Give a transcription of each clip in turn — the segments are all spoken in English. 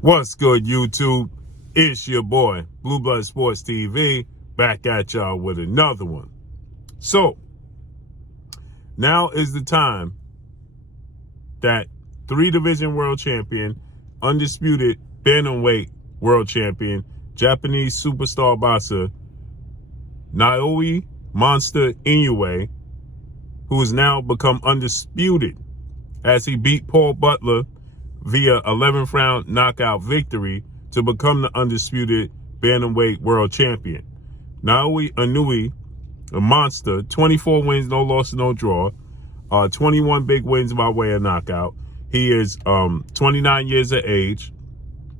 What's good, YouTube? It's your boy, Blue Blood Sports TV, back at y'all with another one. So, now is the time that 3-division world champion, undisputed bantamweight world champion, Japanese superstar boxer, Naoya Monster Inoue, who has now become undisputed as he beat Paul Butler via 11th round knockout victory to become the undisputed bantamweight world champion. Naoya Inoue, a monster, 24 wins, no loss, no draw, 21 big wins by way of knockout. He is 29 years of age,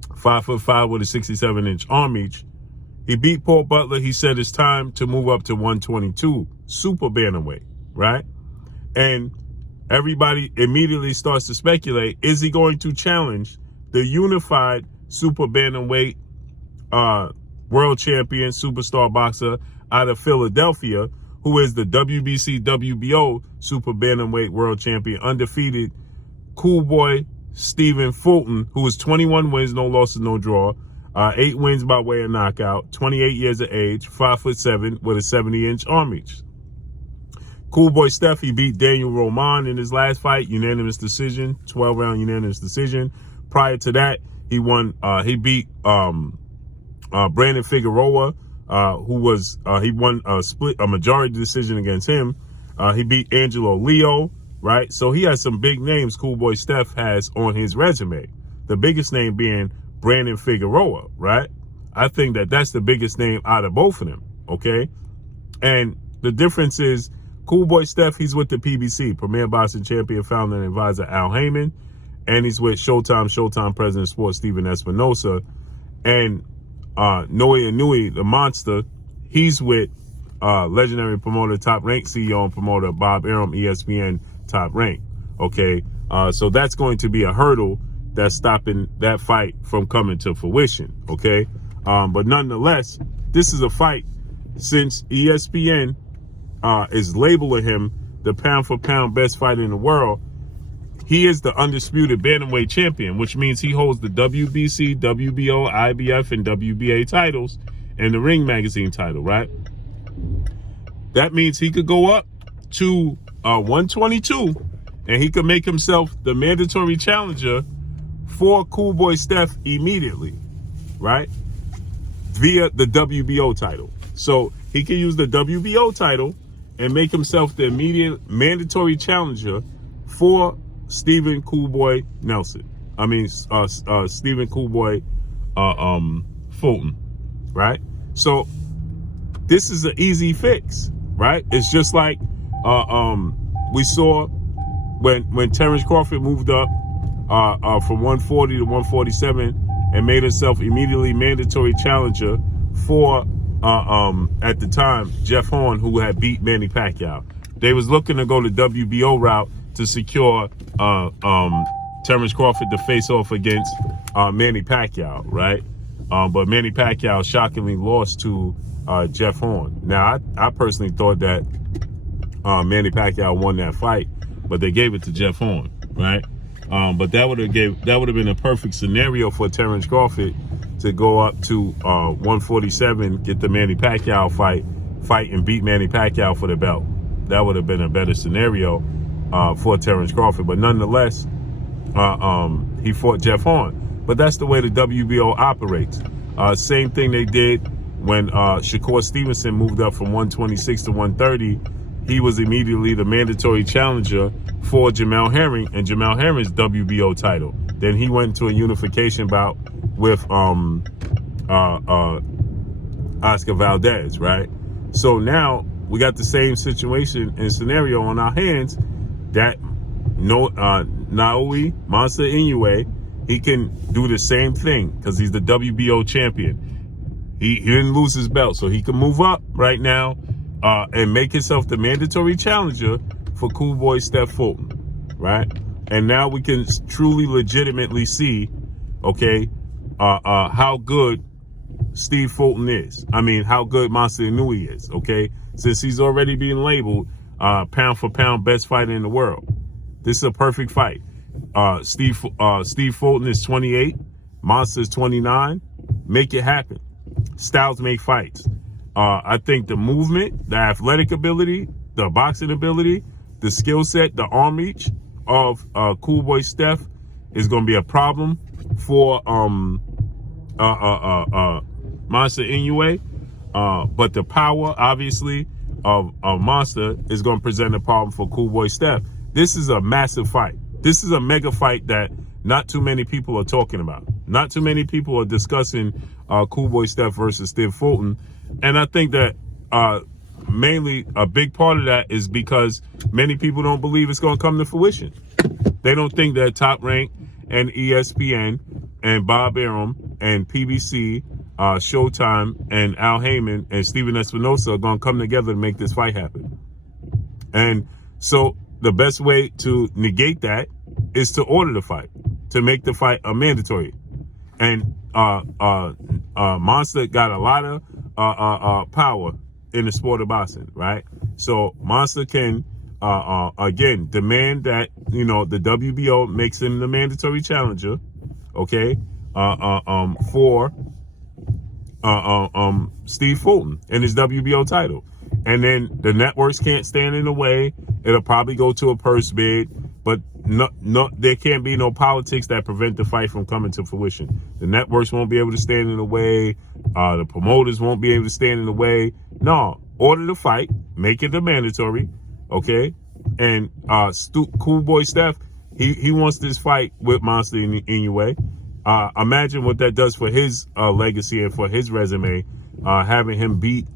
5'5" with a 67-inch arm reach. He beat Paul Butler. He said it's time to move up to 122, super bantamweight, right? And everybody immediately starts to speculate, is he going to challenge the unified super bantamweight world champion superstar boxer out of Philadelphia, who is the WBC WBO super bantamweight world champion, undefeated cool boy Stephen Fulton, who is 21 wins, no losses, no draw, 8 wins by way of knockout, 28 years of age, 5'7" with a 70-inch arm reach. Cool boy Steph, he beat Daniel Roman in his last fight, unanimous decision, 12-round unanimous decision. Prior to that, he beat Brandon Figueroa, he won a majority decision against him. He beat Angelo Leo, right? So he has some big names Cool boy Steph has on his resume. The biggest name being Brandon Figueroa, right? I think that's the biggest name out of both of them, okay? And the difference is, Cool boy Steph, he's with the PBC, Premier Boxing Champion, founder and advisor Al Heyman, and he's with Showtime President of Sports Steven Espinosa, and Naoya Inoue, the monster, he's with legendary promoter, Top Rank CEO and promoter Bob Arum, ESPN Top Rank. Okay, so that's going to be a hurdle that's stopping that fight from coming to fruition. Okay, but nonetheless, this is a fight since ESPN is labeling him the pound-for-pound best fighter in the world. He is the undisputed bantamweight champion, which means he holds the WBC, WBO, IBF, and WBA titles and the Ring Magazine title, right? That means he could go up to 122, and he could make himself the mandatory challenger for Cool Boy Steph immediately, right? Via the WBO title. So he can use the WBO title and make himself the immediate mandatory challenger for Stephen Cool Boy Nelson. Stephen Cool Boy Fulton, right? So this is an easy fix, right? It's just like we saw when Terrence Crawford moved up from 140 to 147 and made himself immediately mandatory challenger for at the time, Jeff Horn, who had beat Manny Pacquiao. They was looking to go the WBO route to secure Terrence Crawford to face off against Manny Pacquiao, right? But Manny Pacquiao shockingly lost to Jeff Horn. Now, I personally thought that Manny Pacquiao won that fight, but they gave it to Jeff Horn, right? But that would have been a perfect scenario for Terrence Crawford to go up to 147, get the Manny Pacquiao fight and beat Manny Pacquiao for the belt. That would have been a better scenario for Terrence Crawford. But nonetheless, he fought Jeff Horn. But that's the way the WBO operates. Same thing they did when Shakur Stevenson moved up from 126 to 130. He was immediately the mandatory challenger for Jamel Herring and Jamel Herring's WBO title. Then he went to a unification bout with Oscar Valdez, right? So now we got the same situation and scenario on our hands that Naoya Monster Inoue, he can do the same thing because he's the WBO champion. He didn't lose his belt, so he can move up right now and make himself the mandatory challenger for Cool Boy Steph Fulton, right? And now we can truly legitimately see, okay, how good Steve Fulton is. How good Monster Inoue is, okay? Since he's already being labeled pound for pound best fighter in the world. This is a perfect fight. Steve Fulton is 28. Monster's 29. Make it happen. Styles make fights. I think the movement, the athletic ability, the boxing ability, the skill set, the arm reach of Cool Boy Steph is going to be a problem for Monster Inoue. But the power, obviously, of Monster is going to present a problem for Cool Boy Steph. This is a massive fight. This is a mega fight that not too many people are talking about. Not too many people are discussing Cool Boy Steph versus Steve Fulton. And I think that mainly a big part of that is because many people don't believe it's going to come to fruition. They don't think that Top Rank and ESPN and Bob Arum and PBC, Showtime and Al Heyman and Steven Espinosa are going to come together to make this fight happen. And so the best way to negate that is to order the fight, to make the fight a mandatory. And Monster got a lot of power in the sport of boxing, right? So Monster can again demand that, you know, the WBO makes him the mandatory challenger, okay, for Steve Fulton and his WBO title. And then the networks can't stand in the way. It'll probably go to a purse bid, but no, there can't be no politics that prevent the fight from coming to fruition. The networks won't be able to stand in the way. The promoters won't be able to stand in the way. No, order the fight, make it a mandatory, okay? And Cool Boy Steph, he wants this fight with Monster Inoue. Imagine what that does for his legacy and for his resume, having him beat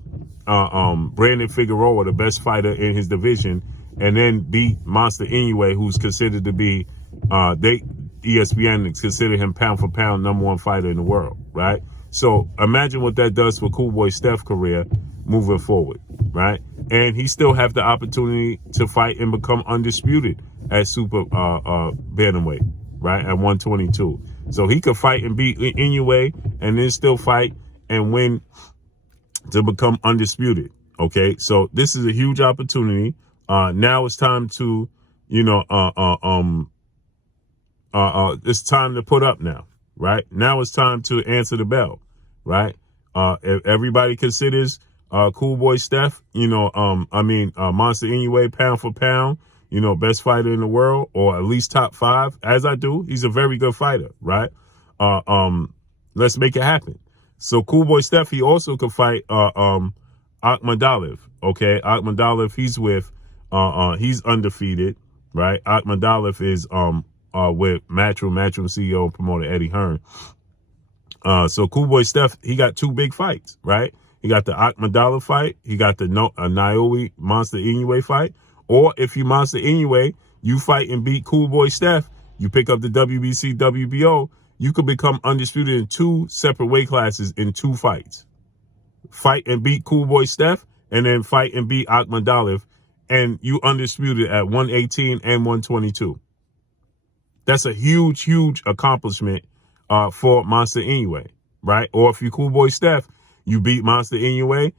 Brandon Figueroa, the best fighter in his division, and then beat Monster Inoue, who's considered to be, ESPN consider him pound for pound #1 fighter in the world, right? So imagine what that does for Cool Boy Steph's career moving forward, right? And he still have the opportunity to fight and become undisputed at super bantamweight, right, at 122. So he could fight and beat Inoue and then still fight and win to become undisputed, okay? So this is a huge opportunity. Now it's time to, you know, it's time to put up now, right? Now it's time to answer the bell, right? If everybody considers Cool Boy Steph, you know, Monster Inoue pound for pound, you know, best fighter in the world, or at least top 5, as I do. He's a very good fighter, right? Let's make it happen. So Cool Boy Steph, he also could fight Akhmadaliev, okay? Akhmadaliev, he's with, he's undefeated, right? Akhmadaliev is with Matchroom CEO and promoter Eddie Hearn. So Cool Boy Steph, he got 2 big fights, right? He got the Akhmadaliev fight. He got the Naoya Monster Inoue fight. Or if you Monster Inoue, you fight and beat Cool Boy Steph, you pick up the WBC, WBO, you could become undisputed in 2 separate weight classes in 2 fights. Fight and beat Cool Boy Steph, and then fight and beat Akhmadaliev, and you undisputed at 118 and 122. That's a huge, huge accomplishment for Monster Inoue, right? Or if you Cool Boy Steph, you beat Monster Inoue,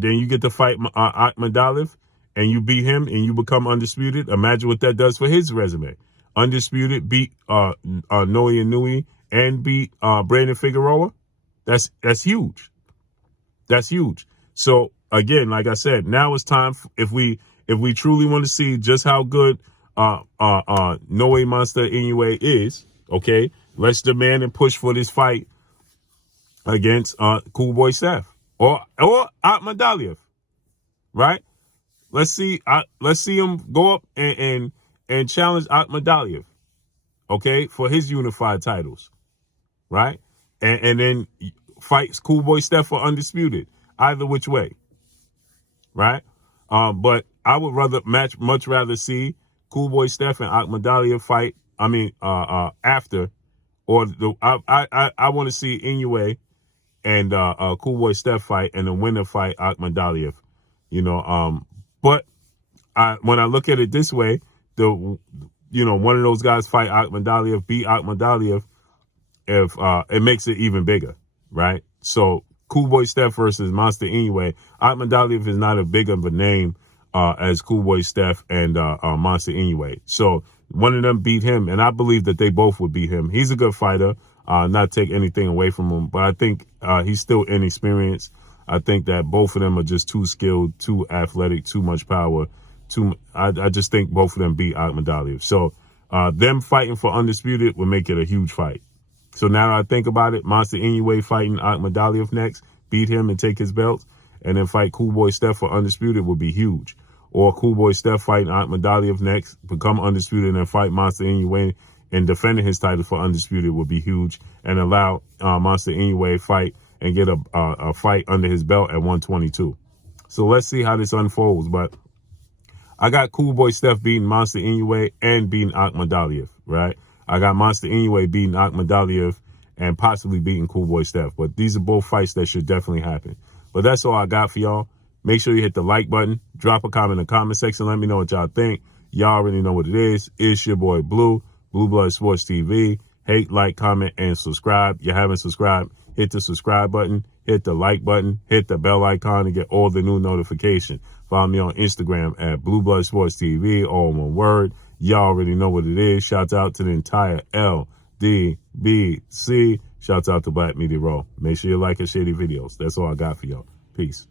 then you get to fight Akhmadaliev, and you beat him, and you become undisputed. Imagine what that does for his resume. Undisputed, beat Naoya Inoue, and beat Brandon Figueroa. That's huge. That's huge. So again, like I said, now it's time if we truly want to see just how good Naoya Monster Inoue is, okay, let's demand and push for this fight against Cool Boy Steph or Akhmadaliev, right? Let's see him go up and challenge Akhmadaliev, okay, for his unified titles, right? And then fights Cool Boy Steph for undisputed, either which way, right? But I would much rather see Cool Boy Steph and Akhmadaliev fight. I mean, after, or I want to see Inoue and Cool Boy Steph fight, and the winner fight Akhmadaliev. You know, but when I look at it this way, one of those guys fight Akhmadaliev, beat Akhmadaliev, if it makes it even bigger, right? So Cool Boy Steph versus Monster Inoue. Akhmadaliev is not as big of a name as Cool Boy Steph and Monster Inoue. So one of them beat him, and I believe that they both would beat him. He's a good fighter. Not take anything away from him, but I think he's still inexperienced. I think that both of them are just too skilled, too athletic, too much power. I just think both of them beat Akhmadaliev. So them fighting for Undisputed would make it a huge fight. So now I think about it, Monster Inoue fighting Akhmadaliev next, beat him and take his belt, and then fight Cool Boy Steph for Undisputed would be huge. Or Cool Boy Steph fighting Akhmadaliev next, become Undisputed, and then fight Monster Inoue and defending his title for Undisputed would be huge, and allow Monster Inoue fight and get a fight under his belt at 122. So let's see how this unfolds. But I got Cool Boy Steph beating Monster Inoue and beating Akhmadaliev, right? I got Monster Inoue beating Akhmadaliev and possibly beating Cool Boy Steph. But these are both fights that should definitely happen. But that's all I got for y'all. Make sure you hit the like button. Drop a comment in the comment section. Let me know what y'all think. Y'all already know what it is. It's your boy Blue, Blue Blood Sports TV. Hate, like, comment, and subscribe. You haven't subscribed, hit the subscribe button. Hit the like button. Hit the bell icon to get all the new notifications. Follow me on Instagram at Blue Blood Sports TV, all one word. Y'all already know what it is. Shouts out to the entire LDBC. Shouts out to Black Media Raw. Make sure you like and share the videos. That's all I got for y'all. Peace.